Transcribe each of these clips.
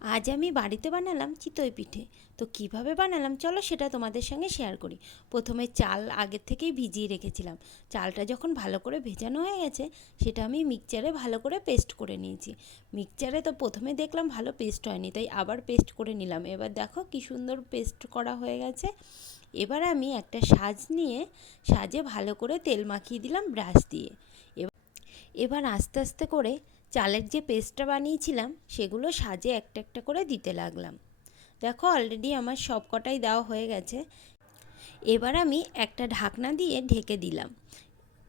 আজ আমি বাড়িতে বানালাম চিতই পিঠে। তো কিভাবে বানালাম চলো সেটা তোমাদের সঙ্গে শেয়ার করি। প্রথমে চাল আগের থেকেই ভিজিয়ে রেখেছিলাম। চালটা যখন ভালো করে ভেজানো হয়ে গেছে সেটা আমি মিক্সচারে ভালো করে পেস্ট করে নিয়েছি। মিক্সচারে তো প্রথমে দেখলাম ভালো পেস্ট হয়নি, তাই আবার পেস্ট করে নিলাম। এবার দেখো কি সুন্দর পেস্ট করা হয়ে গেছে। এবার আমি একটা সাজ নিয়ে সাজে ভালো করে তেল মাখিয়ে দিলাম ব্রাশ দিয়ে। এবার আস্তে আস্তে করে চালের যে পেস্টটা বানিয়েছিলাম সেগুলো সাজে একটা একটা করে দিতে লাগলাম। দেখো অলরেডি আমার সব কটাই দেওয়া হয়ে গেছে। এবার আমি একটা ঢাকনা দিয়ে ঢেকে দিলাম।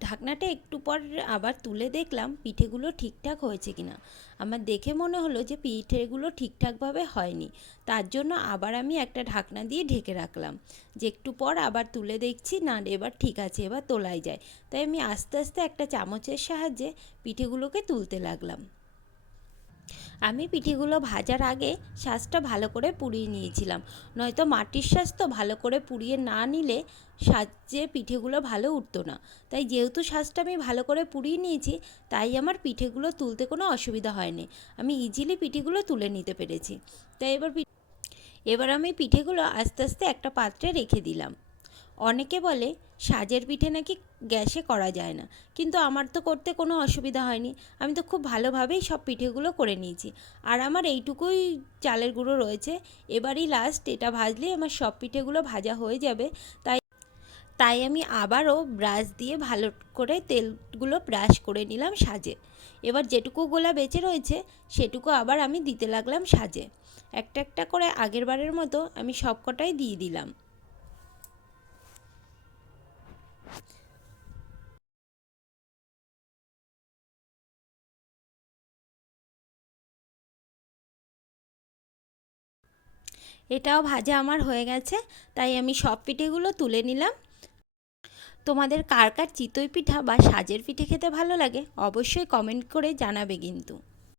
ঢাকনাটা একটু পর আবার তুলে দেখলাম পিঠেগুলো ঠিকঠাক হয়েছে কিনা। আমার দেখে মনে হলো যে পিঠেগুলো ঠিকঠাকভাবে হয়নি, তার জন্য আবার আমি একটা ঢাকনা দিয়ে ঢেকে রাখলাম। যে একটু পর আবার তুলে দেখছি না এবার ঠিক আছে, এবার তোলাই যায়। তাই আমি আস্তে আস্তে একটা চামচের সাহায্যে পিঠেগুলোকে তুলতে লাগলাম। আমি পিঠেগুলো ভাজার আগে শাঁসটা ভালো করে পুড়িয়ে নিয়েছিলাম, নয়তো মাটির শাঁস তো ভালো করে পুড়িয়ে না নিলে সাজে পিঠেগুলো ভালো উঠতো না। তাই যেহেতু শাঁসটা আমি ভালো করে পুড়িয়ে নিয়েছি, তাই আমার পিঠেগুলো তুলতে কোনো অসুবিধা হয়নি। আমি ইজিলি পিঠেগুলো তুলে নিতে পেরেছি। তাই এবার আমি পিঠেগুলো আস্তে আস্তে একটা পাত্রে রেখে দিলাম। অনেকে বলে সাজের পিঠে নাকি গ্যাসে করা যায় না, কিন্তু আমার তো করতে কোনো অসুবিধা হয়নি। আমি তো খুব ভালোভাবেই সব পিঠেগুলো করে নিয়েছি। আর আমার এইটুকুই চালের গুঁড়ো রয়েছে। এবারই লাস্ট, এটা ভাজলেই আমার সব পিঠেগুলো ভাজা হয়ে যাবে। তাই তাই আমি আবারও ব্রাশ দিয়ে ভালো করে তেলগুলো ব্রাশ করে নিলাম সাজে। এবার যেটুকু গোলা বেঁচে রয়েছে সেটুকু আবার আমি দিতে লাগলাম সাজে। একটা একটা করে আগের বারের মতো আমি সব কটাই দিয়ে দিলাম। এটাও ভাজা আমার হয়ে গেছে, তাই আমি সব পিঠেগুলো তুলে নিলাম। তোমাদের কার কার চিতই পিঠা বা সাজের পিঠে খেতে ভালো লাগে অবশ্যই কমেন্ট করে জানাবে কিন্তু।